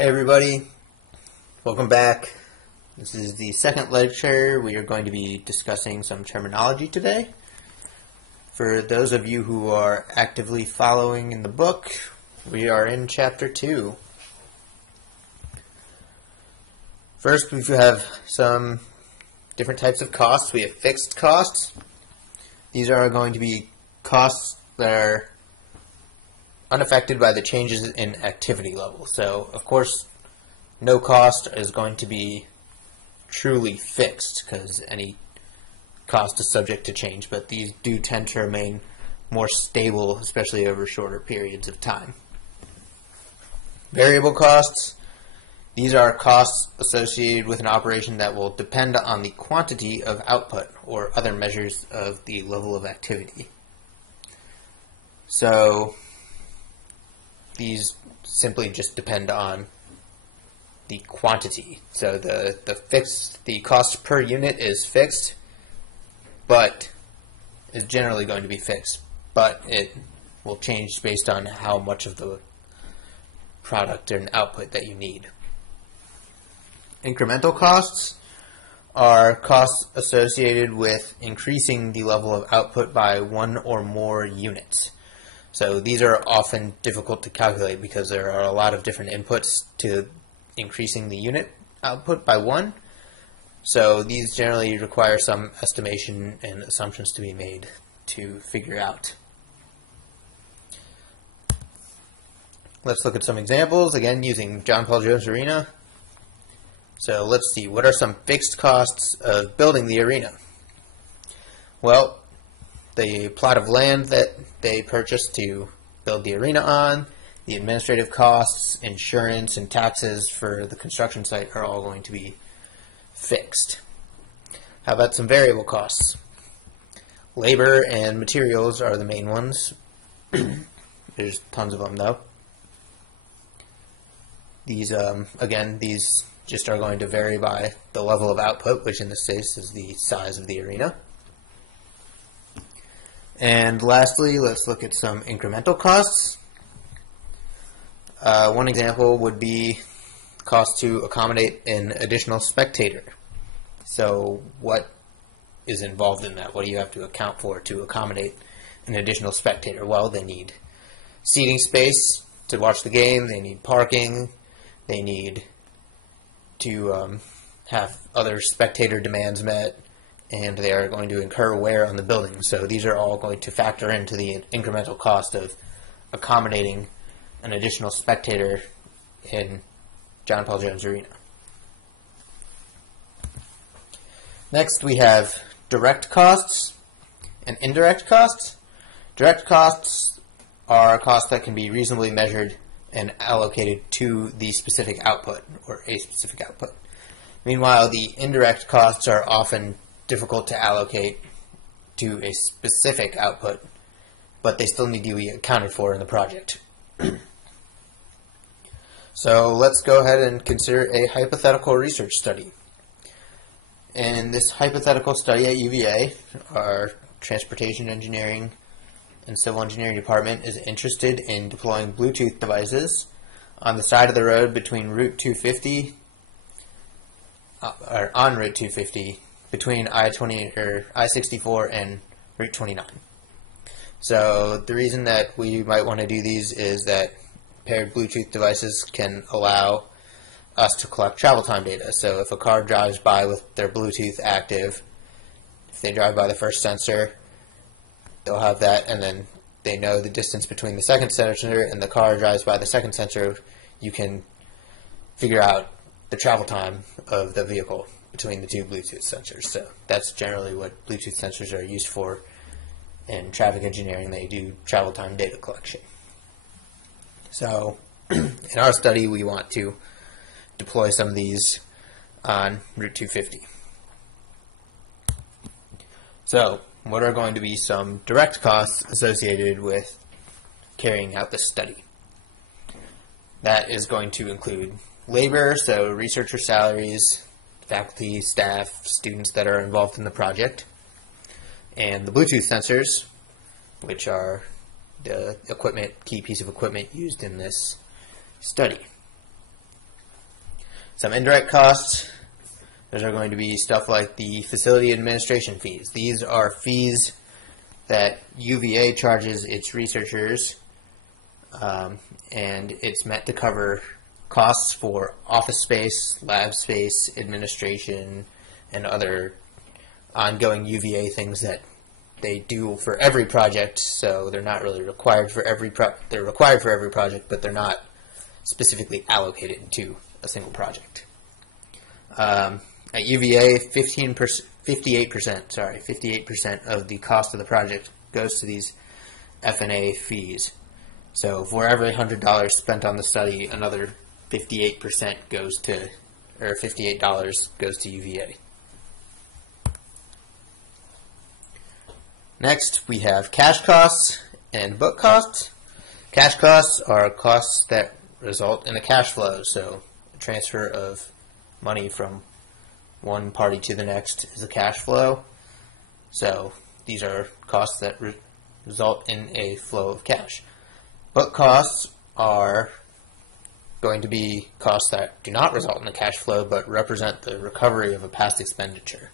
Hey everybody, welcome back. This is the second lecture. We are going to be discussing some terminology today. For those of you who are actively following in the book, we are in Chapter 2. First, we have some different types of costs. We have fixed costs. These are going to be costs that are unaffected by the changes in activity level. So, of course, no cost is going to be truly fixed because any cost is subject to change, but these do tend to remain more stable, especially over shorter periods of time. Variable costs. These are costs associated with an operation that will depend on the quantity of output or other measures of the level of activity. So, these simply just depend on the quantity. So the cost per unit is fixed, but is generally going to be fixed, but it will change based on how much of the product and output that you need. Incremental costs are costs associated with increasing the level of output by one or more units. So these are often difficult to calculate because there are a lot of different inputs to increasing the unit output by one. So these generally require some estimation and assumptions to be made to figure out. Let's look at some examples, again using John Paul Jones Arena. So let's see, what are some fixed costs of building the arena? Well, the plot of land that they purchased to build the arena on, the administrative costs, insurance, and taxes for the construction site are all going to be fixed. How about some variable costs? Labor and materials are the main ones. There's tons of them though. These, again, these just are going to vary by the level of output, which in this case is the size of the arena. And lastly, let's look at some incremental costs. One example would be cost to accommodate an additional spectator. So what is involved in that? What do you have to account for to accommodate an additional spectator? Well, they need seating space to watch the game, they need parking, they need to have other spectator demands met, and they are going to incur wear on the building. So these are all going to factor into the incremental cost of accommodating an additional spectator in John Paul Jones Arena. Next we have direct costs and indirect costs. Direct costs are costs that can be reasonably measured and allocated to the specific output or a specific output. Meanwhile, the indirect costs are often difficult to allocate to a specific output, but they still need to be accounted for in the project. So let's go ahead and consider a hypothetical research study. In this hypothetical study at UVA, our transportation engineering and civil engineering department is interested in deploying Bluetooth devices on the side of the road between Route 250, or on Route 250, between I-64 and Route 29. So the reason that we might want to do these is that paired Bluetooth devices can allow us to collect travel time data. So if a car drives by with their Bluetooth active, if they drive by the first sensor, they'll have that, and then they know the distance between the second sensor and the car drives by the second sensor. You can figure out the travel time of the vehicle between the two Bluetooth sensors. So that's generally what Bluetooth sensors are used for. In traffic engineering, they do travel time data collection. So in our study, we want to deploy some of these on Route 250. So what are going to be some direct costs associated with carrying out this study? That is going to include labor, so researcher salaries, faculty, staff, students that are involved in the project, and the Bluetooth sensors, which are the key piece of equipment used in this study. Some indirect costs, those are going to be stuff like the facility administration fees. These are fees that UVA charges its researchers, and it's meant to cover costs for office space, lab space, administration, and other ongoing UVA things that they do for every project. So they're not really required for every they're required for every project, but they're not specifically allocated to a single project. At UVA, 58% of the cost of the project goes to these F&A fees. So for every $100 spent on the study, another 58% goes to, or $58 goes to UVA. Next, we have cash costs and book costs. Cash costs are costs that result in a cash flow, so a transfer of money from one party to the next is a cash flow. So these are costs that result in a flow of cash. Book costs are going to be costs that do not result in a cash flow but represent the recovery of a past expenditure.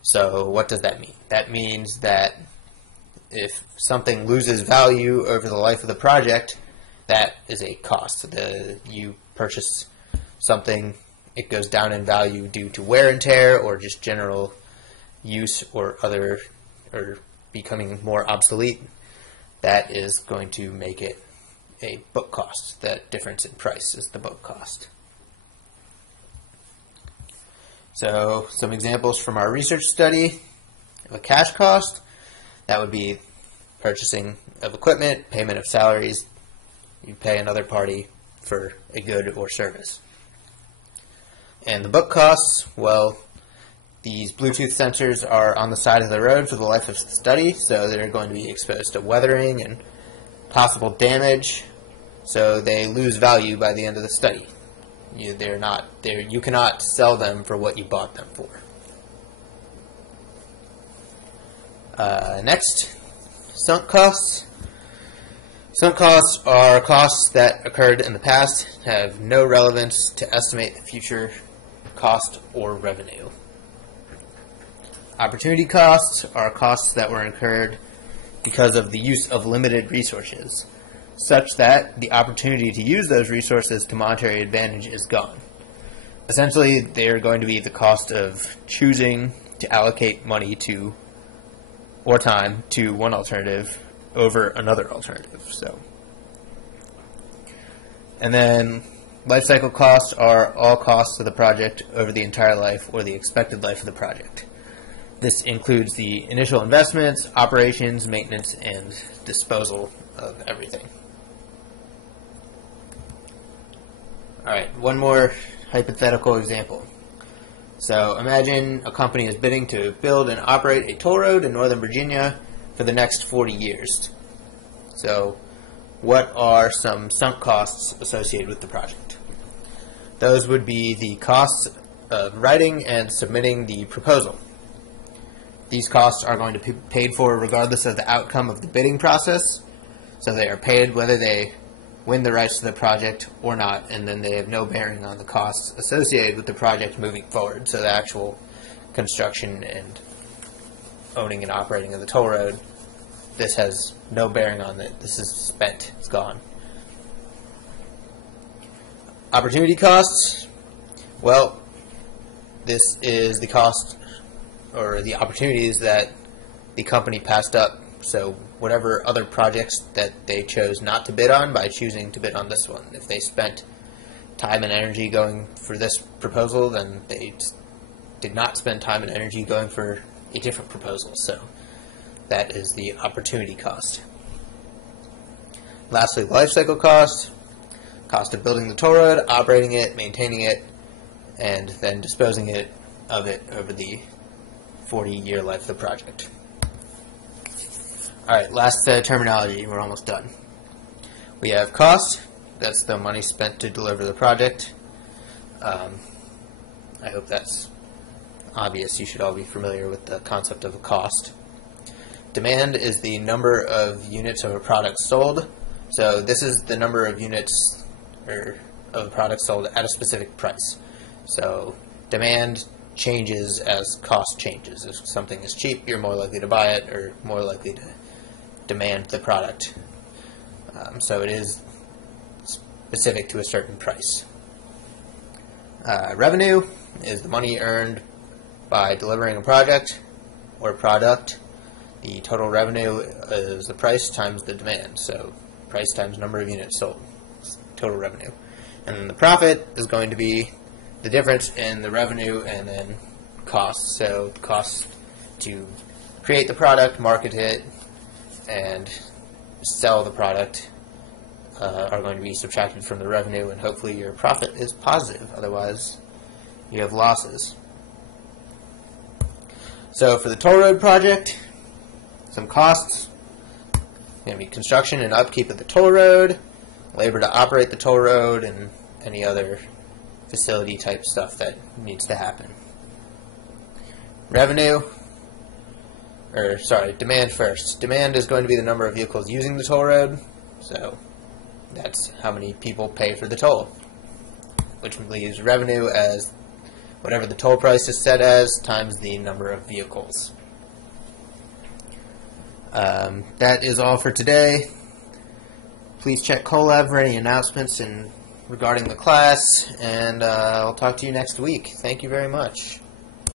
So what does that mean? That means that if something loses value over the life of the project, that is a cost. You purchase something, it goes down in value due to wear and tear or just general use or becoming more obsolete. That is going to make it a book cost. That difference in price is the book cost. So some examples from our research study of a cash cost. That would be purchasing of equipment, payment of salaries. You pay another party for a good or service. And the book costs, well, these Bluetooth sensors are on the side of the road for the life of the study, so they're going to be exposed to weathering and possible damage, so they lose value by the end of the study. You cannot sell them for what you bought them for. Next, sunk costs. Sunk costs are costs that occurred in the past, have no relevance to estimate the future cost or revenue. Opportunity costs are costs that were incurred because of the use of limited resources, such that the opportunity to use those resources to monetary advantage is gone. Essentially, they are going to be the cost of choosing to allocate money to or time to one alternative over another alternative. And then life cycle costs are all costs of the project over the entire life or the expected life of the project. This includes the initial investments, operations, maintenance, and disposal of everything. Alright, one more hypothetical example. So imagine a company is bidding to build and operate a toll road in Northern Virginia for the next 40 years. So what are some sunk costs associated with the project? Those would be the costs of writing and submitting the proposal. These costs are going to be paid for regardless of the outcome of the bidding process. So they are paid whether they win the rights to the project or not, and then they have no bearing on the costs associated with the project moving forward. So the actual construction and owning and operating of the toll road, this has no bearing on it. This is spent. It's gone. Opportunity costs. Well, this is the cost or the opportunities that the company passed up. So whatever other projects that they chose not to bid on by choosing to bid on this one. If they spent time and energy going for this proposal, then they did not spend time and energy going for a different proposal. So that is the opportunity cost. Lastly, life cycle cost. Cost of building the toll road, operating it, maintaining it, and then disposing of it over the 40-year life of the project. Alright, last terminology. We're almost done. We have cost. That's the money spent to deliver the project. I hope that's obvious. You should all be familiar with the concept of a cost. Demand is the number of units of a product sold. So this is the number of units of a product sold at a specific price. So demand changes as cost changes. If something is cheap, you're more likely to buy it or more likely to demand the product. So it is specific to a certain price. Revenue is the money earned by delivering a project or product. The total revenue is the price times the demand. So price times number of units sold. Total revenue. And then the profit is going to be the difference in the revenue and then costs. So costs to create the product, market it, and sell the product are going to be subtracted from the revenue, and hopefully your profit is positive. Otherwise, you have losses. So for the toll road project, some costs. Going to be construction and upkeep of the toll road, labor to operate the toll road, and any other facility type stuff that needs to happen. Revenue, demand first. Demand is going to be the number of vehicles using the toll road, so that's how many people pay for the toll, which leaves revenue as whatever the toll price is set as times the number of vehicles. That is all for today. Please check Colab for any announcements regarding the class, and I'll talk to you next week. Thank you very much.